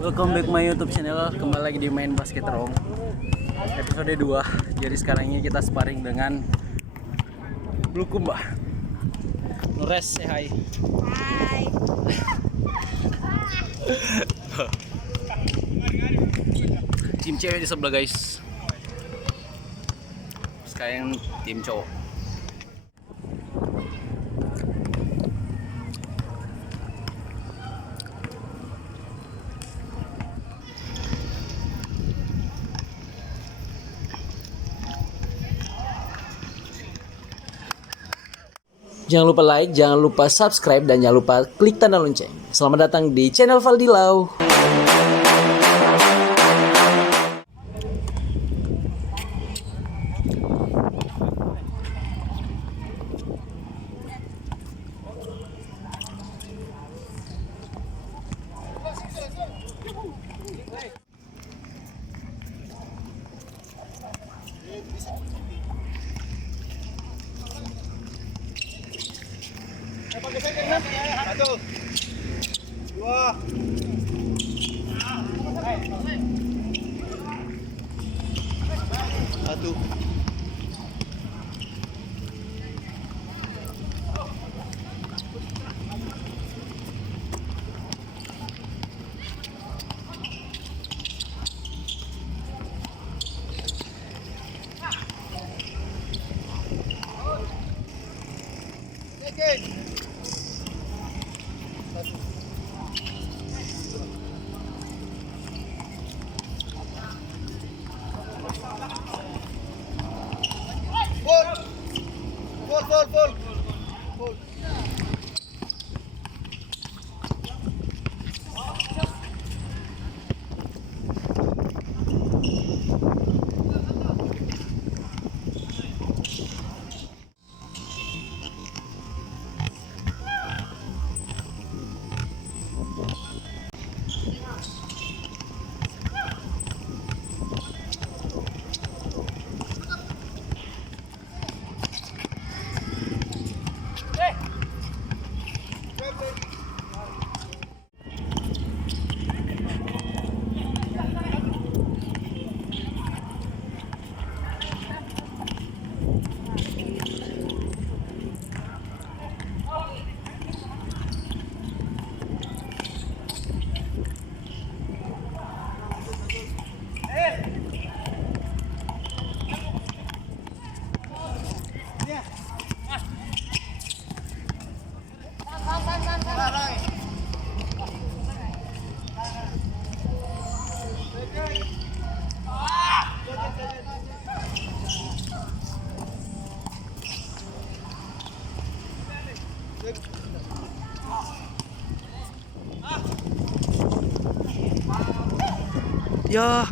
Welcome back my YouTube channel. Kembali lagi di Main Basket Rong episode 2. Jadi sekarang ini kita sparring dengan Blukumba. Nures, say hi. Hai. Tim cewek di sebelah guys. Sekarang tim cowok. Jangan lupa like, jangan lupa subscribe, dan jangan lupa klik tanda lonceng. Selamat datang di channel Valdilau. Satu, dua, satu. Full. Ya.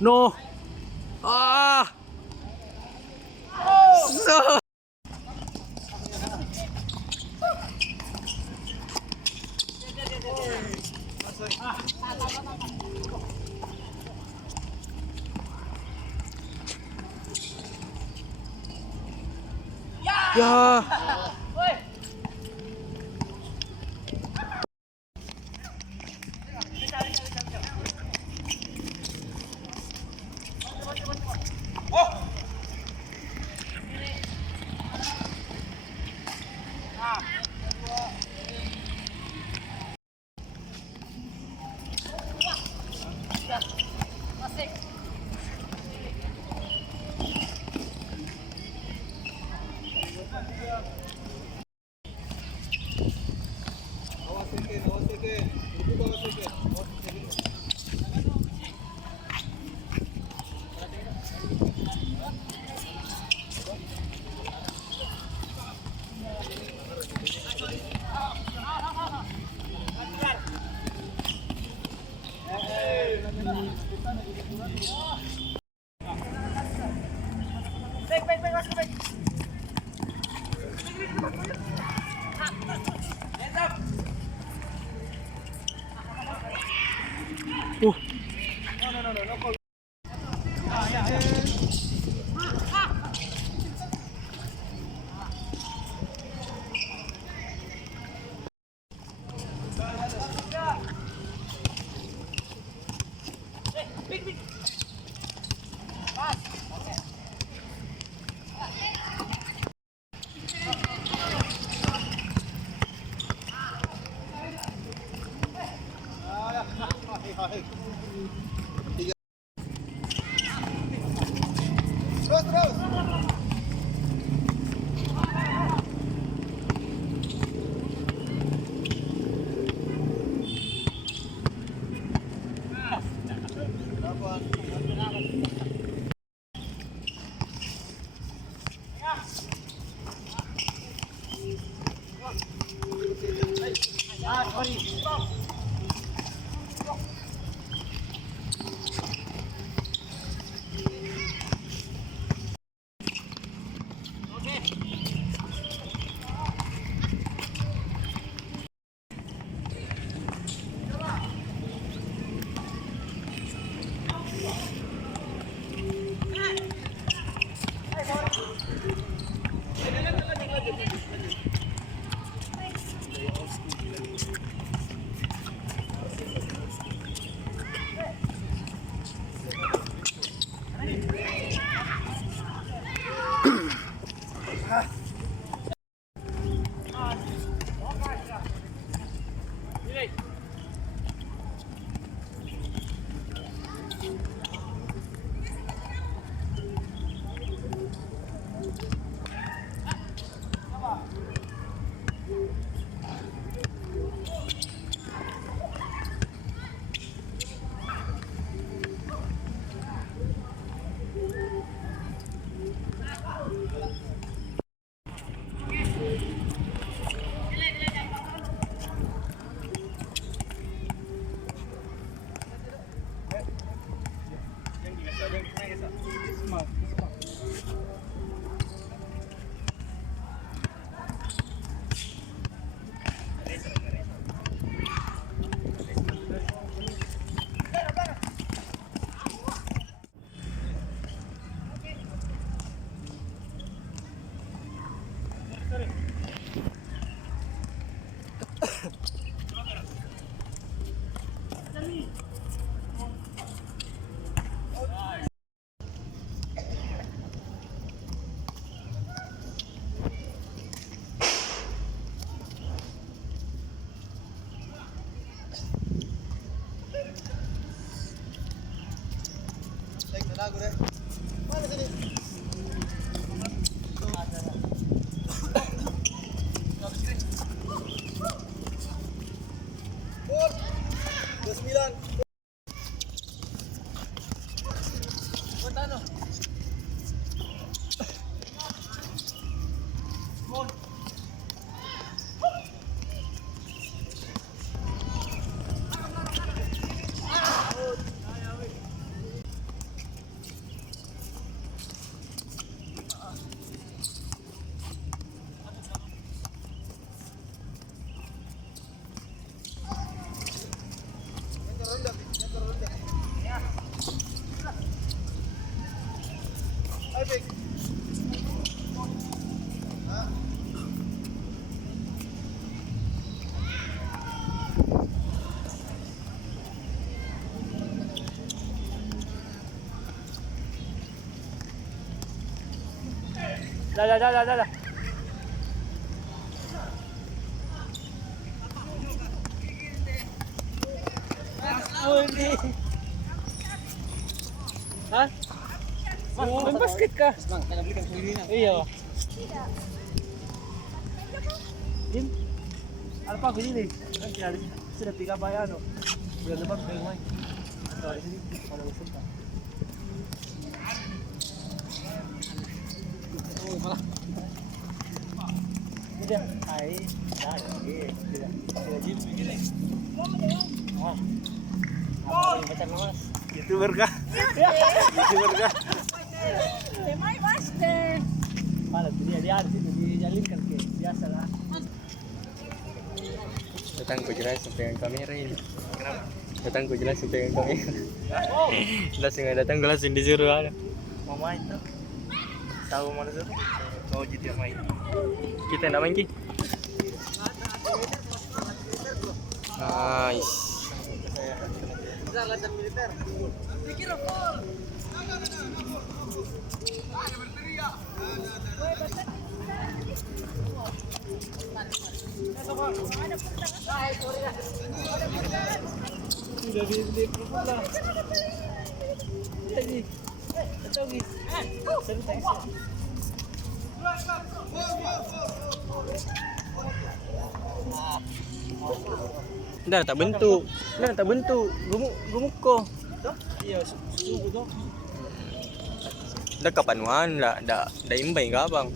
No. Ah. So. Ya. Terus, terus. Lagu deh. Mana sini? Pur. 29. Bertano. Dah. Oh, hindi. Ha? Main basket ka. Iya. Din. Ano pa ko din eh. Sudah 3 ba ano? Bulan depan pengen main. Dari sini kalau usul ka. Oh, malah. Tidak. Ai, dah. Tidak. Tidak jin begini. Ah. Pacar mas. YouTuber kah? YouTuber kah? Mai baste. Malah dia harus itu dijalinkan ke biasa lah. Datang ku jelas sampai kamera ini. Datang ku jelas sampai kamera. Langsung datang gue langsung disuruh ada. Mau main tuh. Tahu mana tuh? Mau jadi main. Kita nak main ki. Nice. Sudah di pula. Jadi, betul ni. Seru tak sih? Dah tak bentuk. Dah tak bentuk. Gemuk ko. Iya, subuh tu. Dah kapan wan dah imbay ka bang.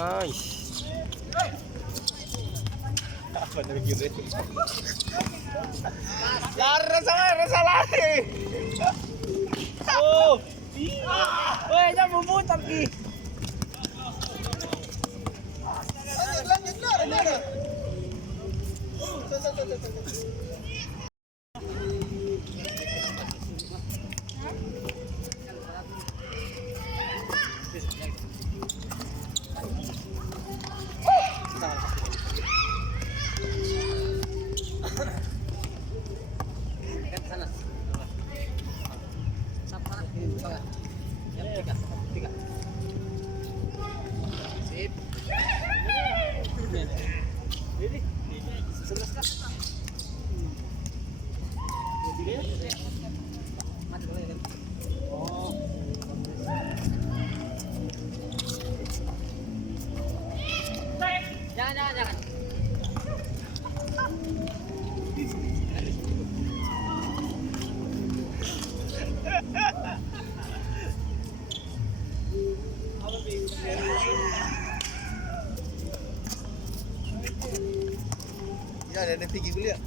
Nice. Apa nak kira? Rasa lagi. Oh, weh jangan memutar ki. Jangan. Ya, ada pergi kuliah.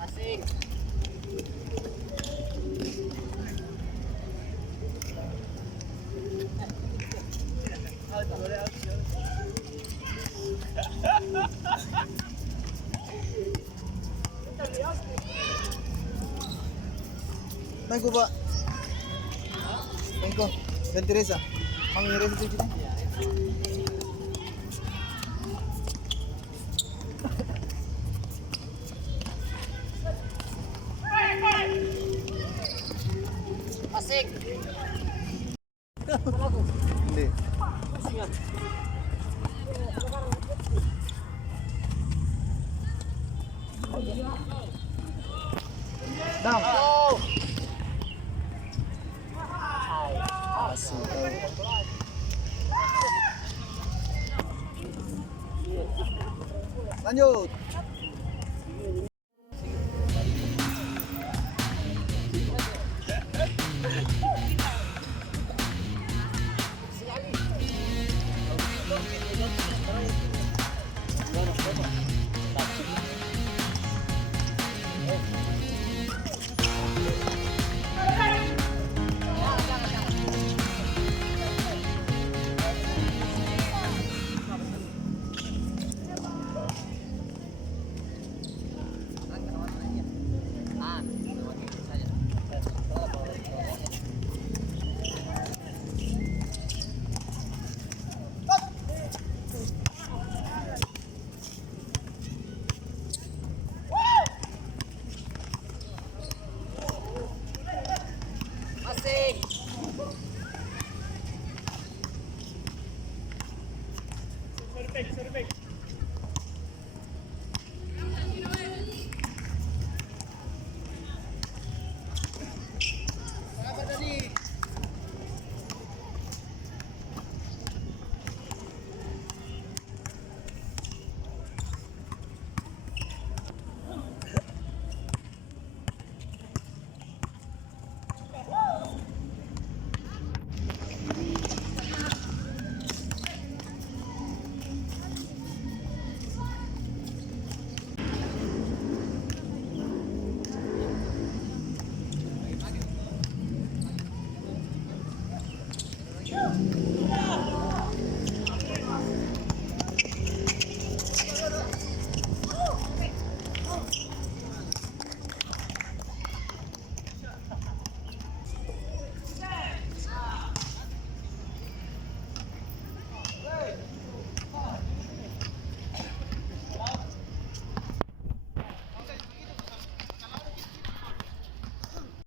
Asik. Main ko ba? Main ko. Dan Teresa. Mang Teresa tu kita. Asik. Hindi. Down. Oh. Lanjut. Asik. Survey.